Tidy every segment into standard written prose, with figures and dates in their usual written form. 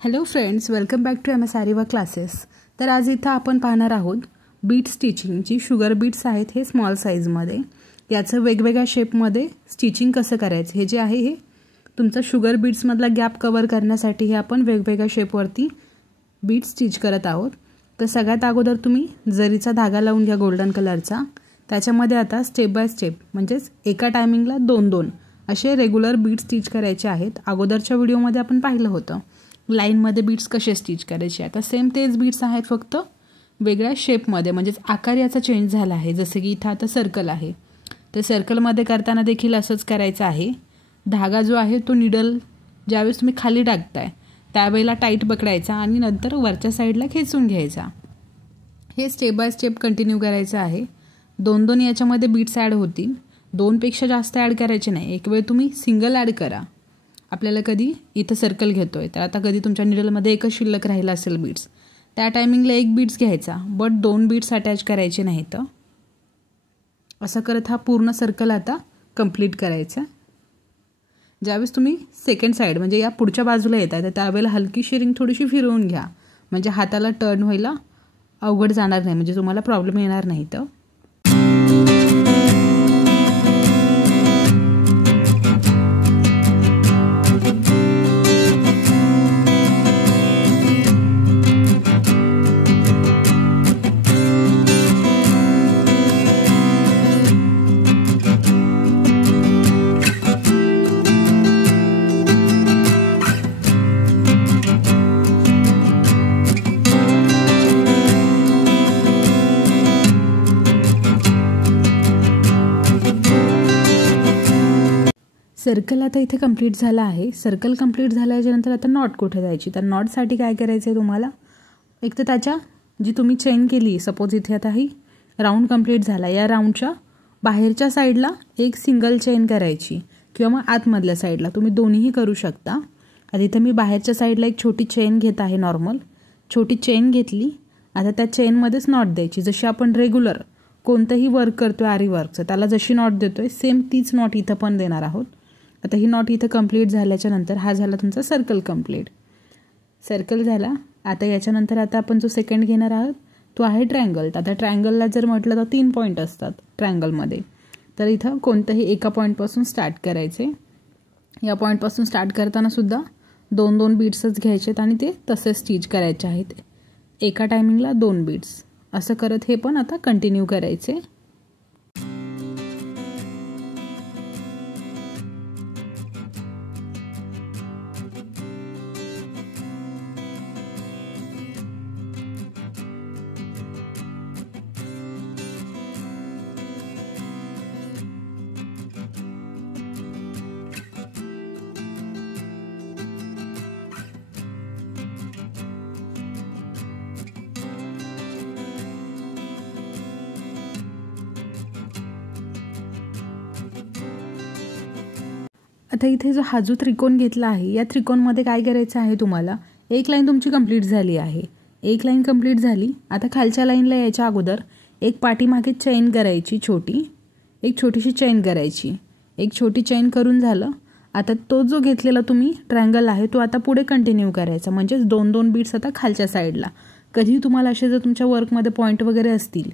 Hello friends, welcome back to MS Ariva classes. तर आज इथं आपण पाहणार आहोत बीट स्टिचिंगची. शुगर बीट्स आहेत हे स्मॉल साईजमध्ये. याचं वेगवेगळ्या शेपमध्ये स्टिचिंग कसं करायचं हे जे आहे हे तुमचा शुगर बीट्समधला गॅप कवर करण्यासाठी हे आपण वेगवेगळ्या शेपवरती बीट स्टिच करत आहोत. तर सगळ्यात अगोदर तुम्ही जरीचा धागा लावून घ्या गोल्डन कलरचा. त्याच्यामध्ये आता स्टेप बाय स्टेप म्हणजेच एका टायमिंगला 2-2 असे रेग्युलर बीट स्टिच करायचे आहेत. अगोदरच्या व्हिडिओमध्ये आपण पाहिलं होतं लाईनमध्ये बीट्स कसे स्टिच करायचे. आता सेम तेच बीट्स आहेत, फक्त वेगळ्या शेपमध्ये, म्हणजेच आकार याचा चेंज झाला आहे. जसं की इथं आता सर्कल आहे, तर सर्कलमध्ये करताना देखील असंच करायचं आहे. धागा जो आहे तो निडल ज्यावेळेस तुम्ही खाली टाकताय त्यावेळेला टाईट पकडायचा आणि नंतर वरच्या साईडला खेचून घ्यायचा. हे स्टेप बाय स्टेप कंटिन्यू करायचं आहे. 2-2 याच्यामध्ये बीट्स ॲड होतील. 2पेक्षा जास्त ॲड करायचे नाही. एक वेळ तुम्ही सिंगल ॲड करा. आपल्याला कधी इथं सर्कल घेतोय तर आता कधी तुमच्या निडलमध्ये एकच शिल्लक राहिला असेल बीट्स, त्या टायमिंगला एक बीट्स घ्यायचा, बट 2 बीट्स अटॅच करायचे नाहीत. असं करत हा पूर्ण सर्कल आता कंप्लीट करायचा. ज्यावेळेस तुम्ही सेकंड साईड म्हणजे या पुढच्या बाजूला येत आहे तर त्यावेळेला हलकी रिंग थोडीशी फिरवून घ्या, म्हणजे हाताला टर्न व्हायला अवघड जाणार नाही, म्हणजे तुम्हाला प्रॉब्लेम येणार नाही. तर सर्कल आता इथे कंप्लीट झाला आहे. सर्कल कंप्लीट झाल्याच्यानंतर आता नॉट कुठे जायची. तर नॉटसाठी काय करायचं आहे तुम्हाला, एक तर त्याच्या जी तुम्ही चेन केली, सपोज इथे आता ही राऊंड कंप्लीट झाला, या राऊंडच्या बाहेरच्या साईडला एक सिंगल चेन करायची किंवा मग आतमधल्या साईडला, तुम्ही दोन्हीही करू शकता. आता इथं मी बाहेरच्या साईडला एक छोटी चेन घेत आहे. नॉर्मल छोटी चेन घेतली. आता त्या चेनमध्येच नॉट द्यायची. जशी आपण रेग्युलर कोणतंही वर्क करतोय आरी वर्कचं त्याला जशी नॉट देतोय सेम तीच नॉट इथं पण देणार आहोत. आता ही नॉट इथं कंप्लीट झाल्याच्या नंतर हा झाला तुमचा सर्कल कंप्लीट. सर्कल झाला. आता याच्यानंतर आता आपण जो सेकंड घेणार आहोत तो आहे ट्रायंगल. आता ट्रायंगलला जर म्हटलं तर 3 पॉईंट असतात ट्रायंगलमध्ये. तर इथं कोणतंही एका पॉईंटपासून स्टार्ट करायचे. या पॉईंटपासून स्टार्ट करताना सुद्धा 2-2 बीट्सच घ्यायचेत आणि ते तसे स्टिच करायचे आहेत. एका टायमिंगला 2 बीट्स असं करत हे पण आता कंटिन्यू करायचे. आता इथे जो हा जो त्रिकोण घेतला आहे या त्रिकोणमध्ये काय करायचं आहे तुम्हाला, एक लाईन तुमची कंप्लीट झाली आहे. एक लाईन कंप्लीट झाली. आता खालच्या लाईनला यायच्या अगोदर एक पाठीमागे चेन करायची, एक छोटीशी चेन करायची. एक छोटी चेन करून झालं. आता तो जो घेतलेला तुम्ही ट्रायंगल आहे तो आता पुढे कंटिन्यू करायचा, म्हणजेच 2-2 बीट्स आता खालच्या साईडला. कधी तुम्हाला असे जर तुमच्या वर्कमध्ये पॉईंट वगैरे असतील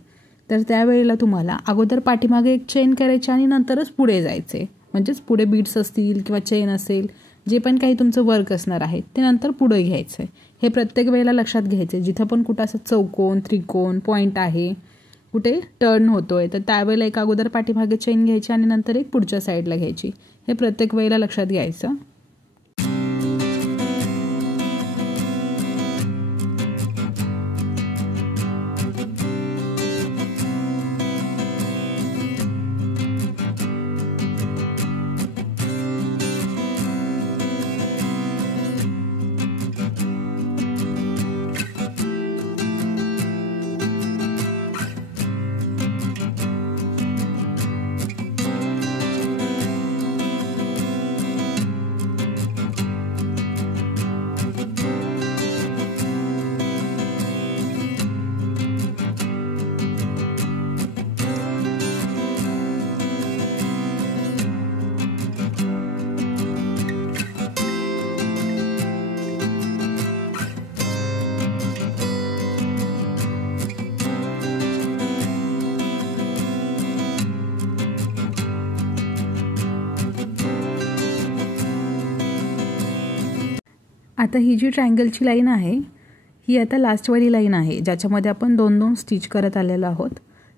तर त्यावेळेला तुम्हाला अगोदर पाठीमागे एक चेन करायची आणि नंतरच पुढे जायचे, म्हणजेच पुढे बीट्स असतील किंवा चेन असेल जे पण काही तुमचं वर्क असणार आहे ते नंतर पुढे घ्यायचं आहे. हे प्रत्येक वेळेला लक्षात घ्यायचं. जिथं पण कुठं असं चौकोन त्रिकोण पॉईंट आहे, कुठे टर्न होतोय तर त्यावेळेला एक अगोदर पाठीमागे चेन घ्यायची आणि नंतर एक पुढच्या साईडला घ्यायची. हे प्रत्येक वेळेला लक्षात घ्यायचं. आता ही जी ट्रायंगलची लाईन आहे ही आता लास्टवाली लाईन आहे ज्याच्यामध्ये आपण 2-2 स्टिच करत आलेलो आहोत.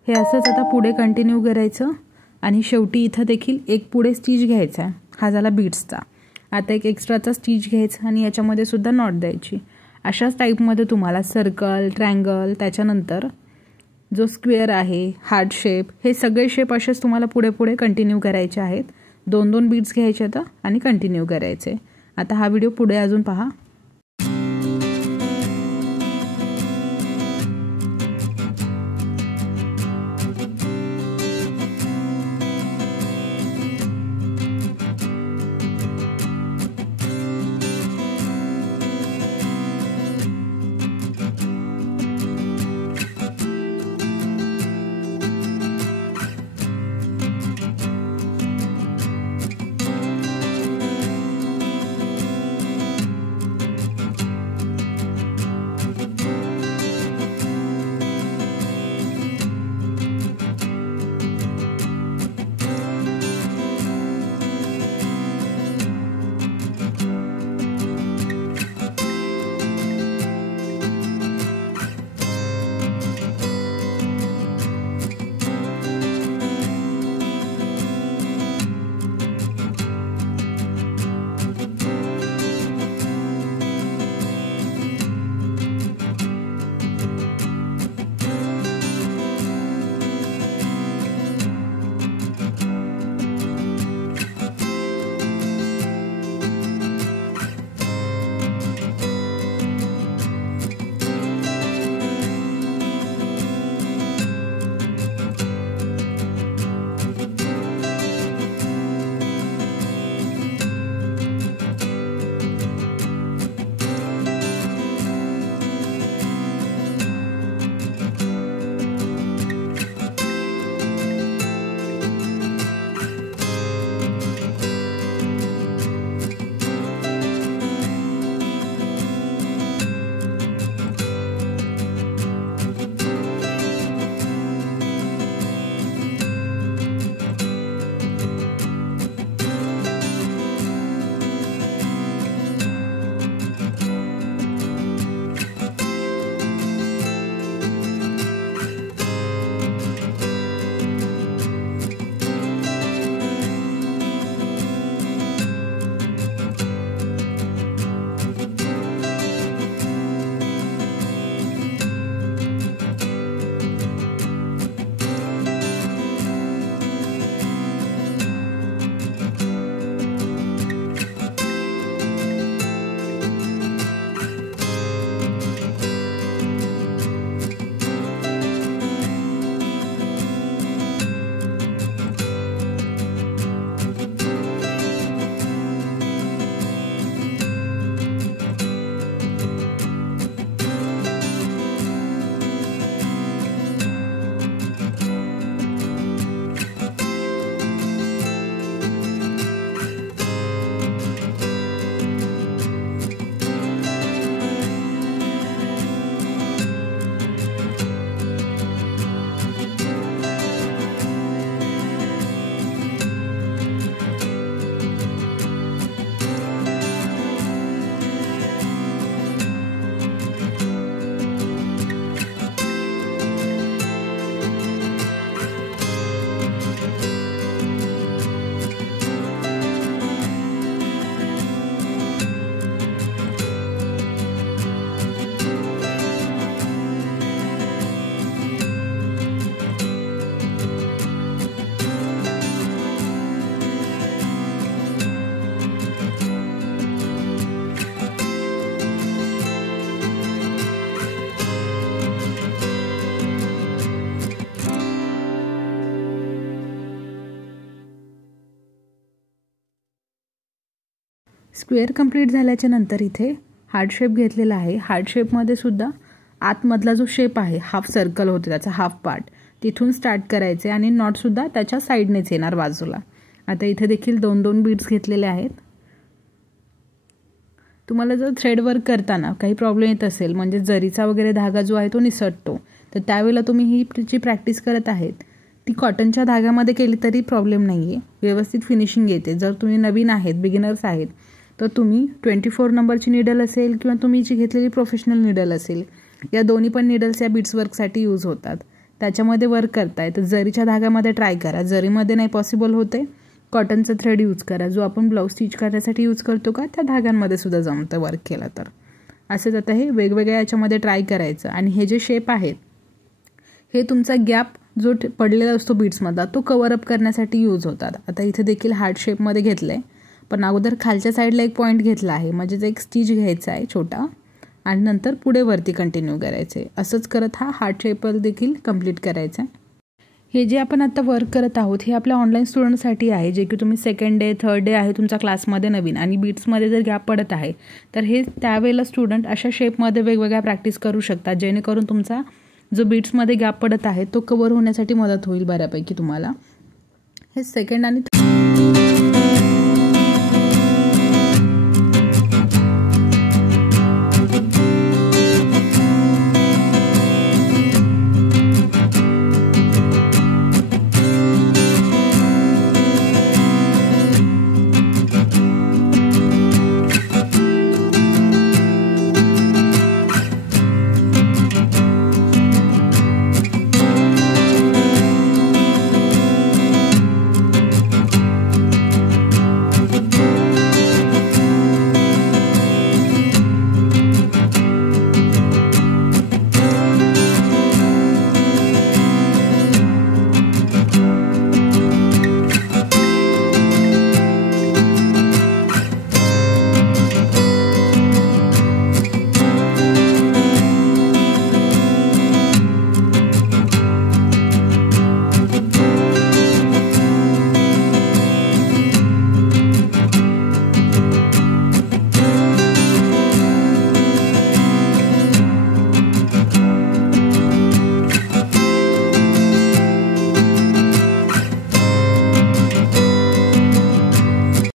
हे असंच आता पुढे कंटिन्यू करायचं आणि शेवटी इथं देखील एक पुढे स्टिच घ्यायचा. हा झाला बीड्सचा. आता एक एक्स्ट्राचा स्टिच घ्यायचा आणि याच्यामध्ये सुद्धा नॉट द्यायची. अशाच टाईपमध्ये तुम्हाला सर्कल, ट्रायंगल, त्याच्यानंतर जो स्क्वेअर आहे, हार्ट शेप, हे सगळे शेप असेच तुम्हाला पुढे पुढे कंटिन्यू करायचे आहेत. 2-2 बीड्स घ्यायचे आता आणि कंटिन्यू करायचे. आता हा व्हिडिओ पुढे अजून पहा. स्क्वेअर कंप्लीट झाल्याच्या नंतर इथे हार्ट शेप घेतलेला आहे. हार्ट शेपमध्ये सुद्धा आतमधला जो शेप आहे, हाफ सर्कल होते त्याचा हाफ पार्ट, तिथून स्टार्ट करायचे आणि नॉट सुद्धा त्याच्या साइडनेच येणार बाजूला. आता इथे देखील 2-2 बीड्स घेतलेले आहेत. तुम्हाला जर थ्रेड वर्क करताना काही प्रॉब्लेम येत असेल, म्हणजे जरीचा वगैरे धागा जो आहे तो निसटतो, तर त्यावेळेला तुम्ही ही जी प्रॅक्टिस करत आहेत ती कॉटनच्या धाग्यामध्ये केली तरी प्रॉब्लेम नाही आहे, व्यवस्थित फिनिशिंग येते. जर तुम्ही नवीन आहेत, बिगिनर्स आहेत, तर तुम्ही 24 नंबरची निडल असेल किंवा तुम्ही जी घेतलेली प्रोफेशनल निडल असेल, या दोन्ही पण निडल्स या बीट्स वर्कसाठी यूज होतात. त्याच्यामध्ये वर्क करताय तर जरीच्या धाग्यामध्ये ट्राय करा. जरीमध्ये नाही पॉसिबल होते, कॉटनचा थ्रेड यूज करा. जो आपण ब्लाऊज स्टिच करण्यासाठी यूज करतो का, त्या धाग्यांमध्ये सुद्धा जमतं वर्क केलं तर. असंच आता हे वेगवेगळ्या याच्यामध्ये ट्राय करायचं. आणि हे जे शेप आहेत हे तुमचा गॅप जो पडलेला असतो बीट्समधला तो कवर अप करण्यासाठी यूज होतात. आता इथे देखील हार्ट शेपमध्ये घेतलं आहे, पण अगोदर खालच्या साईडला एक पॉईंट घेतला आहे, म्हणजे एक स्टिच घ्यायचा आहे छोटा आणि नंतर पुढे वरती कंटिन्यू करायचे. असंच करत हा हार्ट शेप देखील कंप्लीट करायचा आहे. हे जे आपण आता वर्क करत आहोत हे आपल्या ऑनलाईन स्टुडंटसाठी आहे, जे की तुम्ही सेकंड डे 3rd डे आहे तुमच्या क्लासमध्ये नवीन आणि बीट्समध्ये जर गॅप पडत आहे तर हे त्यावेळेला स्टुडंट अशा शेपमध्ये वेगवेगळ्या प्रॅक्टिस करू शकतात, जेणेकरून तुमचा जो बीट्समध्ये गॅप पडत आहे तो कवर होण्यासाठी मदत होईल बऱ्यापैकी तुम्हाला. हे सेकंड आणि